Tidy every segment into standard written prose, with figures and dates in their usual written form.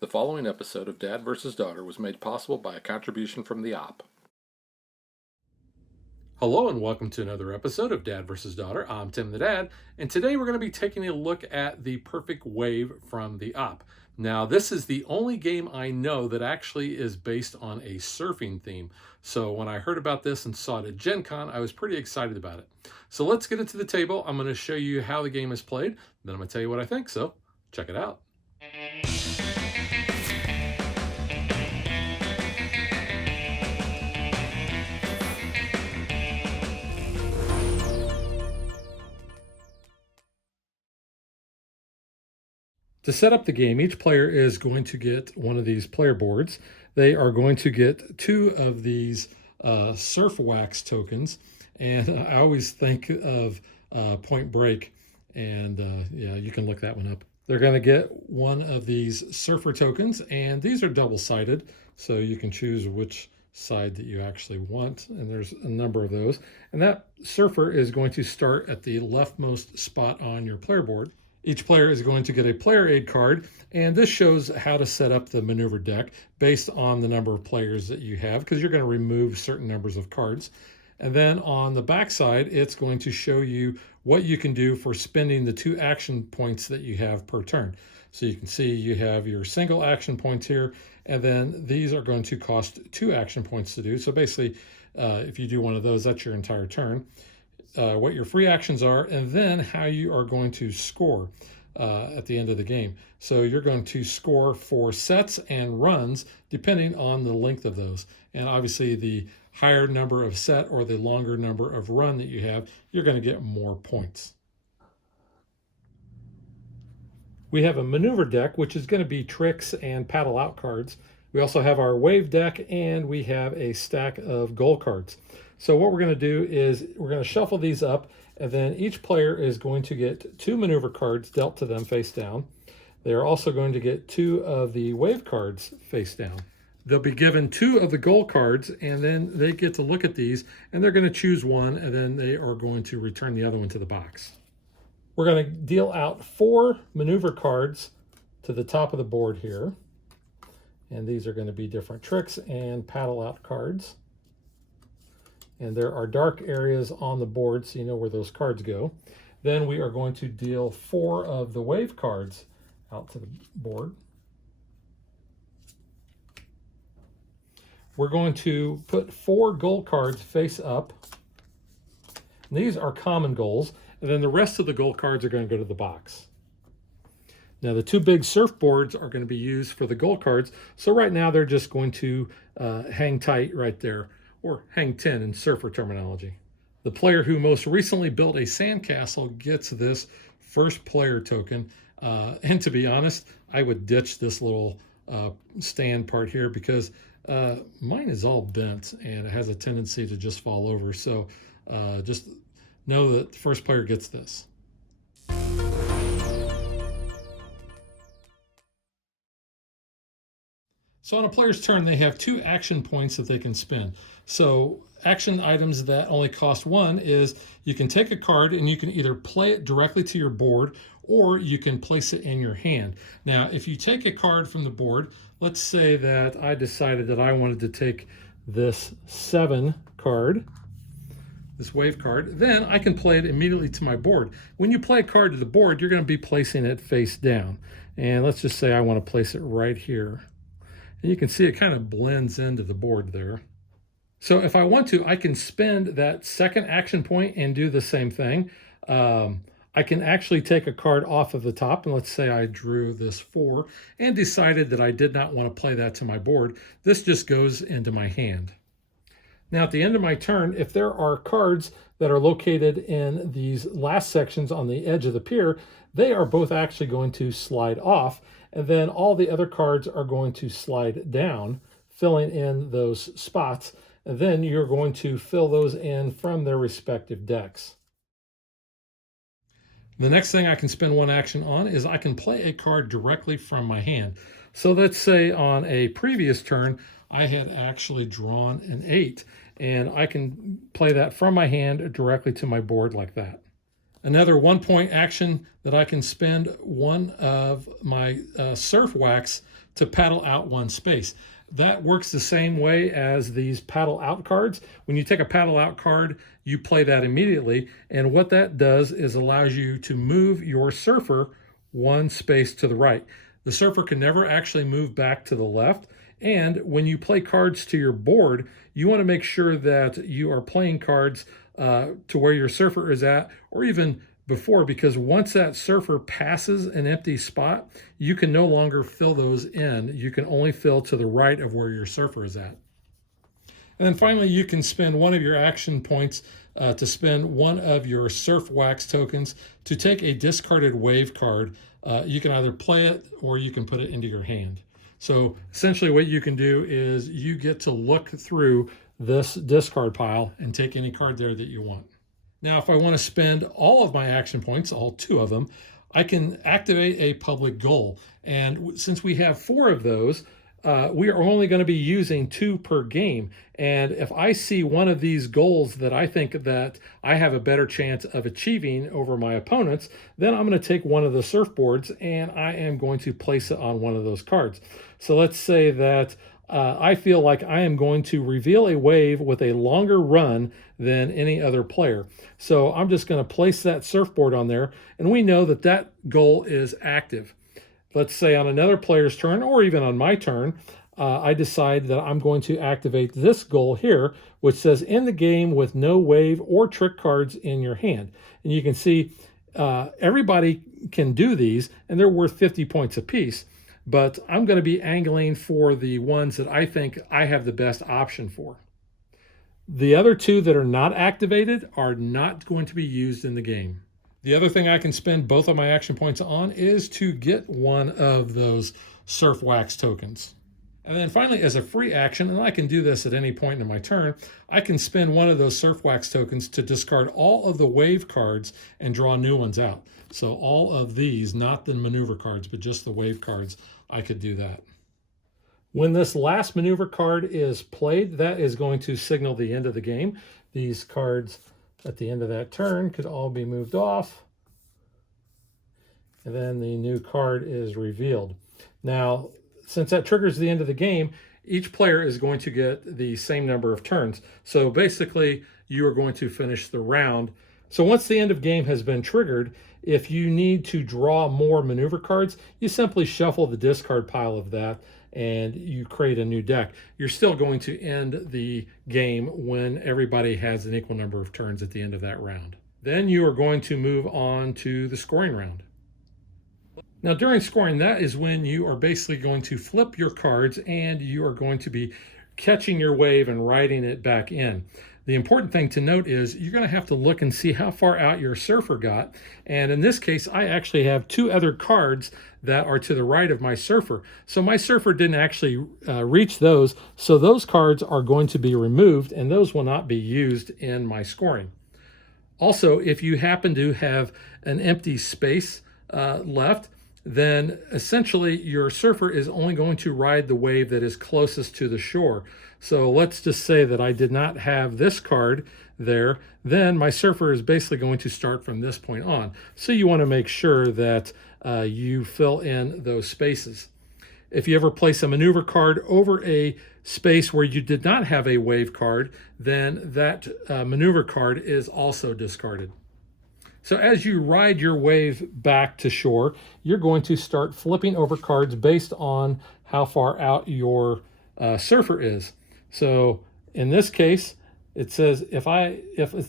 The following episode of Dad vs. Daughter was made possible by a contribution from the op. Hello and welcome to another episode of Dad vs. Daughter. I'm Tim the Dad, and today we're going to be taking a look at the perfect wave from the op. Now, this is the only game I know that actually is based on a surfing theme. So when I heard about this and saw it at Gen Con, I was pretty excited about it. So let's get it to the table. I'm going to show you how the game is played, then I'm going to tell you what I think, so check it out. To set up the game, each player is going to get one of these player boards. They are going to get two of these surf wax tokens. And I always think of Point Break, and yeah, you can look that one up. They're going to get one of these surfer tokens, and these are double-sided, so you can choose which side that you actually want, and there's a number of those. And that surfer is going to start at the leftmost spot on your player board. Each player is going to get a player aid card, and this shows how to set up the maneuver deck based on the number of players that you have, because you're going to remove certain numbers of cards. And then on the back side, it's going to show you what you can do for spending the 2 action points that you have per turn. So you can see you have your single action points here, and then these are going to cost 2 action points to do. So basically, if you do one of those, that's your entire turn. What your free actions are, and then how you are going to score at the end of the game. So you're going to score for sets and runs depending on the length of those. And obviously the higher number of set or the longer number of run that you have, you're going to get more points. We have a maneuver deck, which is going to be tricks and paddle out cards. We also have our wave deck, and we have a stack of goal cards. So what we're going to do is we're going to shuffle these up, and then each player is going to get 2 maneuver cards dealt to them face down. They're also going to get 2 of the wave cards face down. They'll be given 2 of the goal cards, and then they get to look at these, and they're going to choose one, and then they are going to return the other one to the box. We're going to deal out 4 maneuver cards to the top of the board here. And these are going to be different tricks and paddle out cards. And there are dark areas on the board, so you know where those cards go. Then we are going to deal 4 of the wave cards out to the board. We're going to put 4 goal cards face up. And these are common goals, and then the rest of the goal cards are going to go to the box. Now the 2 big surfboards are going to be used for the goal cards, so right now they're just going to hang tight right there, or hang 10 in surfer terminology. The player who most recently built a sandcastle gets this first player token, and to be honest, I would ditch this little stand part here because mine is all bent and it has a tendency to just fall over, so just know that the first player gets this. So on a player's turn, they have 2 action points that they can spend. So action items that only cost 1 is you can take a card and you can either play it directly to your board or you can place it in your hand. Now, if you take a card from the board, let's say that I decided that I wanted to take this 7 card, this wave card, then I can play it immediately to my board. When you play a card to the board, you're going to be placing it face down. And let's just say I want to place it right here. And you can see it kind of blends into the board there. So if I want to, I can spend that second action point and do the same thing. I can actually take a card off of the top, and let's say I drew this 4 and decided that I did not want to play that to my board. This just goes into my hand. Now at the end of my turn, if there are cards that are located in these last sections on the edge of the pier, they are both actually going to slide off, and then all the other cards are going to slide down, filling in those spots, and then you're going to fill those in from their respective decks. The next thing I can spend 1 action on is I can play a card directly from my hand. So let's say on a previous turn, I had actually drawn an 8, and I can play that from my hand directly to my board like that. Another 1 point action that I can spend one of my surf wax to paddle out one space. That works the same way as these paddle out cards. When you take a paddle out card, you play that immediately. And what that does is allows you to move your surfer one space to the right. The surfer can never actually move back to the left. And when you play cards to your board, you want to make sure that you are playing cards to where your surfer is at, or even before, because once that surfer passes an empty spot, you can no longer fill those in. You can only fill to the right of where your surfer is at. And then finally, you can spend one of your action points to spend one of your surf wax tokens to take a discarded wave card. You can either play it or you can put it into your hand. So essentially what you can do is you get to look through this discard pile and take any card there that you want. Now, if I want to spend all of my action points, all 2 of them, I can activate a public goal. And since we have 4 of those, we are only going to be using 2 per game. And if I see one of these goals that I think that I have a better chance of achieving over my opponents, then I'm going to take one of the surfboards and I am going to place it on one of those cards. So let's say that I feel like I am going to reveal a wave with a longer run than any other player. So I'm just going to place that surfboard on there, and we know that that goal is active. Let's say on another player's turn, or even on my turn, I decide that I'm going to activate this goal here, which says end the game with no wave or trick cards in your hand. And you can see everybody can do these, and they're worth 50 points apiece. But I'm going to be angling for the ones that I think I have the best option for. The other 2 that are not activated are not going to be used in the game. The other thing I can spend both of my action points on is to get one of those surf wax tokens. And then finally, as a free action, and I can do this at any point in my turn, I can spend one of those surf wax tokens to discard all of the wave cards and draw new ones out. So all of these, not the maneuver cards, but just the wave cards, I could do that. When this last maneuver card is played, that is going to signal the end of the game. These cards at the end of that turn could all be moved off. And then the new card is revealed. Now, since that triggers the end of the game, each player is going to get the same number of turns. So basically, you are going to finish the round. So once the end of game has been triggered, if you need to draw more maneuver cards, you simply shuffle the discard pile of that and you create a new deck. You're still going to end the game when everybody has an equal number of turns at the end of that round. Then you are going to move on to the scoring round. Now during scoring, that is when you are basically going to flip your cards and you are going to be catching your wave and riding it back in. The important thing to note is you're going to have to look and see how far out your surfer got. And in this case, I actually have 2 other cards that are to the right of my surfer. So my surfer didn't actually reach those. So those cards are going to be removed and those will not be used in my scoring. Also, if you happen to have an empty space left, then essentially your surfer is only going to ride the wave that is closest to the shore. So let's just say that I did not have this card there, then my surfer is basically going to start from this point on. So you want to make sure that you fill in those spaces. If you ever place a maneuver card over a space where you did not have a wave card, then that maneuver card is also discarded. So as you ride your wave back to shore, you're going to start flipping over cards based on how far out your surfer is. So in this case, it says if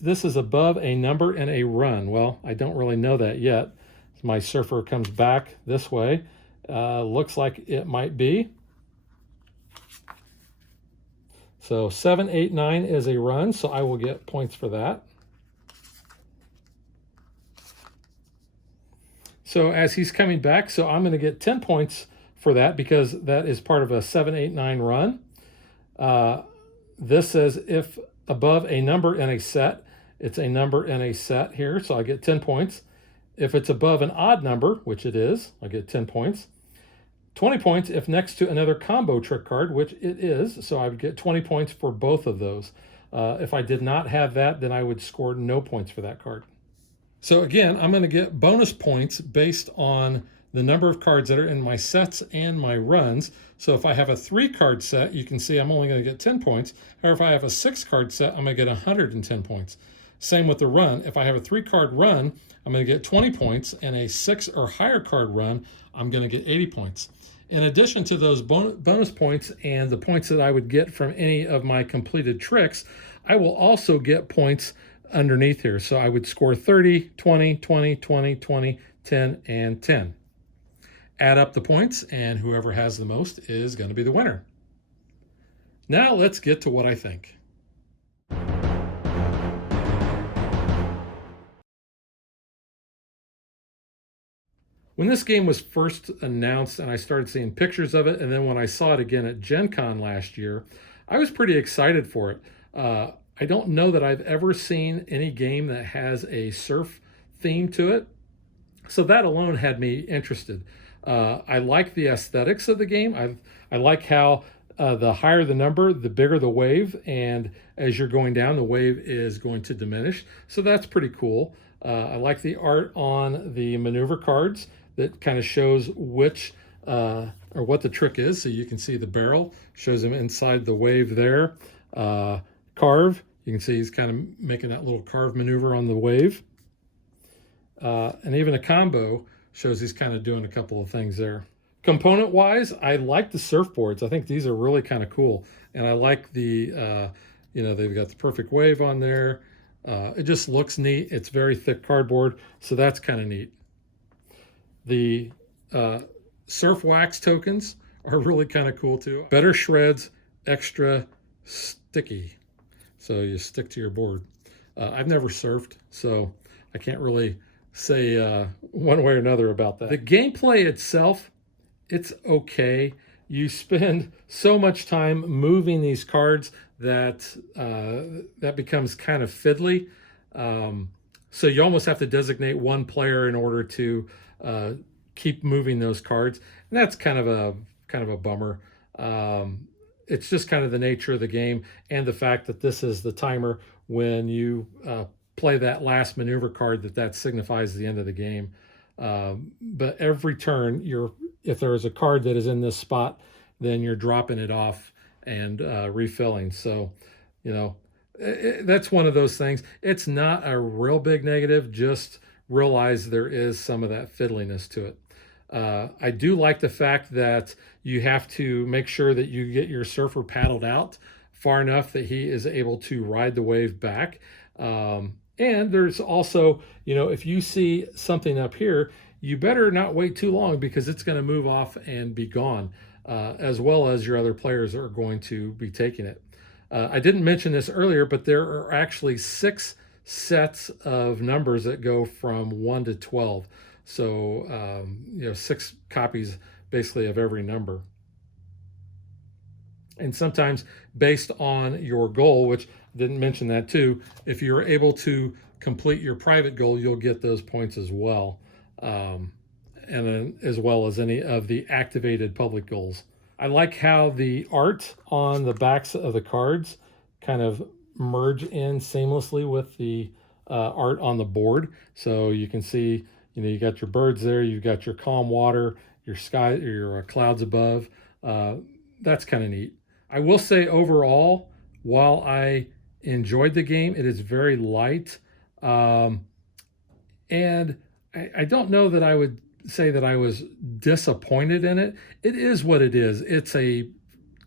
this is above a number and a run. Well, I don't really know that yet. My surfer comes back this way. Looks like it might be. So 7, 8, 9 is a run, so I will get points for that. So as he's coming back, so I'm going to get 10 points for that because that is part of a 7, 8, 9 run. This says if above a number in a set, it's a number in a set here, so I get 10 points. If it's above an odd number, which it is, I get 10 points. 20 points if next to another combo trick card, which it is, so I would get 20 points for both of those. If I did not have that, then I would score no points for that card. So again, I'm going to get bonus points based on the number of cards that are in my sets and my runs. So if I have a 3-card set, you can see I'm only going to get 10 points. However, if I have a 6-card set, I'm going to get 110 points. Same with the run. If I have a 3-card run, I'm going to get 20 points, and a 6 or higher card run, I'm going to get 80 points. In addition to those bonus points and the points that I would get from any of my completed tricks, I will also get points underneath here. So I would score 30, 20, 20, 20, 20, 10, and 10. Add up the points, and whoever has the most is going to be the winner. Now let's get to what I think. When this game was first announced and I started seeing pictures of it, and then when I saw it again at Gen Con last year, I was pretty excited for it. I don't know that I've ever seen any game that has a surf theme to it, so that alone had me interested. I like the aesthetics of the game. I like how the higher the number, the bigger the wave, and as you're going down, the wave is going to diminish. So that's pretty cool. I like the art on the maneuver cards that kind of shows which or what the trick is. So you can see the barrel shows him inside the wave there. Carve, you can see he's kind of making that little carve maneuver on the wave. And even a combo shows he's kind of doing a couple of things there. Component wise, I like the surfboards. I think these are really kind of cool. And I like the, they've got the perfect wave on there. It just looks neat. It's very thick cardboard, so that's kind of neat. The surf wax tokens are really kind of cool too. Better shreds, extra sticky. So you stick to your board. I've never surfed, so I can't really say one way or another about that. The gameplay itself, it's okay. You spend so much time moving these cards that that becomes kind of fiddly. So you almost have to designate one player in order to keep moving those cards, and that's kind of a bummer. It's just kind of the nature of the game, and the fact that this is the timer when you play that last maneuver card, that signifies the end of the game. But every turn, if there is a card that is in this spot, then you're dropping it off and refilling. So, that's one of those things. It's not a real big negative. Just realize there is some of that fiddliness to it. I do like the fact that you have to make sure that you get your surfer paddled out far enough that he is able to ride the wave back. And there's also, if you see something up here, you better not wait too long because it's going to move off and be gone, as well as your other players are going to be taking it. I didn't mention this earlier, but there are actually 6 sets of numbers that go from 1 to 12. So, 6 copies basically of every number. And sometimes based on your goal, which I didn't mention that too, if you're able to complete your private goal, you'll get those points as well. And then as well as any of the activated public goals. I like how the art on the backs of the cards kind of merge in seamlessly with the art on the board. So you can see, you got your birds there, you've got your calm water, your sky, your clouds above. That's kind of neat. I will say overall, while I enjoyed the game, it is very light. And I don't know that I would say that I was disappointed in it. It is what it is. It's a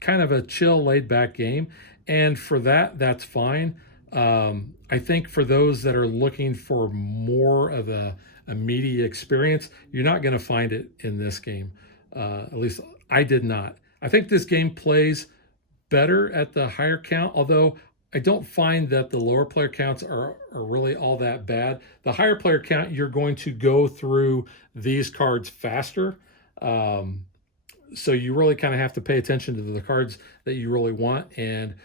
kind of a chill, laid back game. And for that, that's fine. I think for those that are looking for more of a media experience, you're not going to find it in this game. At least I did not. I think this game plays better at the higher count, although I don't find that the lower player counts are really all that bad. The higher player count, you're going to go through these cards faster. So you really kind of have to pay attention to the cards that you really want, and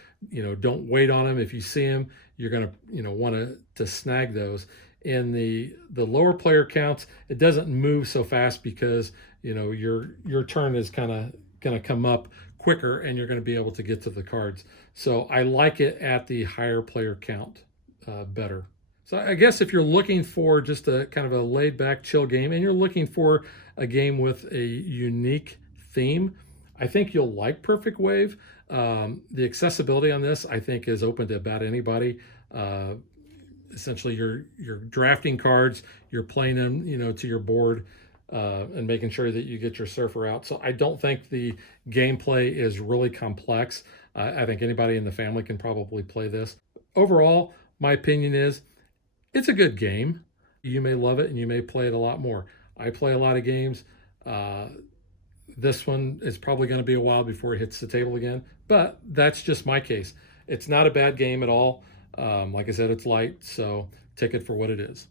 don't wait on them. If you see them, you're going to want to snag those. In the lower player counts, it doesn't move so fast because your turn is kind of going to come up quicker, and you're going to be able to get to the cards. So I like it at the higher player count better. So I guess if you're looking for just a kind of a laid back, chill game, and you're looking for a game with a unique theme, I think you'll like Perfect Wave. The accessibility on this, I think, is open to about anybody. Essentially, you're drafting cards, you're playing them, to your board, and making sure that you get your surfer out. So I don't think the gameplay is really complex. I think anybody in the family can probably play this. Overall, my opinion is it's a good game. You may love it and you may play it a lot more. I play a lot of games. This one is probably going to be a while before it hits the table again, but that's just my case. It's not a bad game at all. Like I said, it's light, so take it for what it is.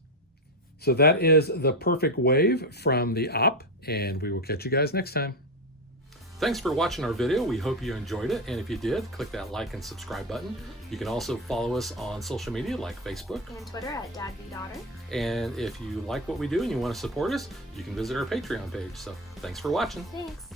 So that is the Perfect Wave from the Op, and we will catch you guys next time. Thanks for watching our video. We hope you enjoyed it, and if you did, click that like and subscribe button. You can also follow us on social media like Facebook and Twitter at DadBeDaughter. And if you like what we do and you want to support us, you can visit our Patreon page. So thanks for watching. Thanks.